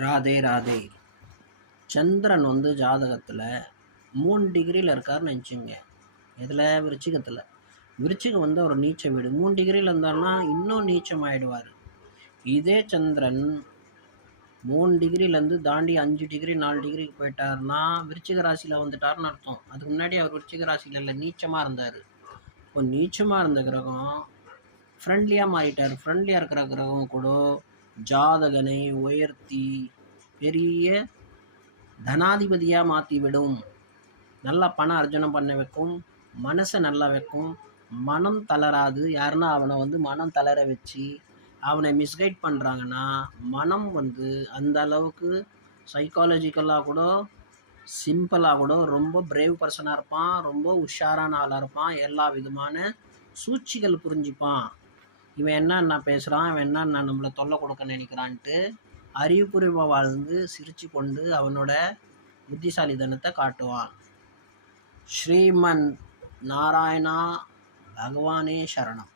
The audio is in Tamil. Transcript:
ராதே ராதே. சந்திரன் ஜாதகத்தில் 3 டிகிரியில் இருக்காருன்னு நினச்சிங்க. இதில் விருச்சிகத்தில் விருச்சிகம் ஒரு நீச்ச வீடு. 3 டிகிரியில் இருந்தாருன்னா இன்னும் நீச்சம் ஆகிடுவார். இதே சந்திரன் 3 டிகிரிலேருந்து தாண்டி 5 டிகிரி 4 டிகிரிக்கு போயிட்டாருன்னா விருச்சிக ராசியில் வந்துட்டாருன்னு அர்த்தம். அதுக்கு முன்னாடி அவர் விருச்சிக ராசியில் இல்லை, நீச்சமாக இருந்தார். இப்போ நீச்சமாக இருந்த கிரகம் ஃப்ரெண்ட்லியாக மாறிட்டார். ஃப்ரெண்ட்லியாக இருக்கிற கிரகம் கூட ஜாதகனை உயர்த்தி பெரிய தனாதிபதியாக மாற்றிவிடும். நல்லா பணம் அர்ஜனம் பண்ண வைக்கும், மனசை நல்லா வைக்கும், மனம் தளராது. யாருன்னா அவனை மனம் தளர வச்சு அவனை மிஸ்கைட் பண்ணுறாங்கன்னா மனம் அந்த அளவுக்கு சைக்காலஜிக்கலாக கூட சிம்பிளாக கூட ரொம்ப பிரேவ் பர்சனாக இருப்பான், ரொம்ப உஷாரான ஆளாக இருப்பான், எல்லா விதமான சூழ்ச்சிகள் புரிஞ்சுப்பான். இவன் என்ன பேசுகிறான், இவன் என்ன நம்மளை தொல்லை கொடுக்க நினைக்கிறான்ட்டு அறிவுபூர்வமாக வாழ்ந்து சிரித்து கொண்டு அவனோட புத்திசாலித்தனத்தை காட்டுவான். ஸ்ரீமன் நாராயணா பகவானே சரணம்.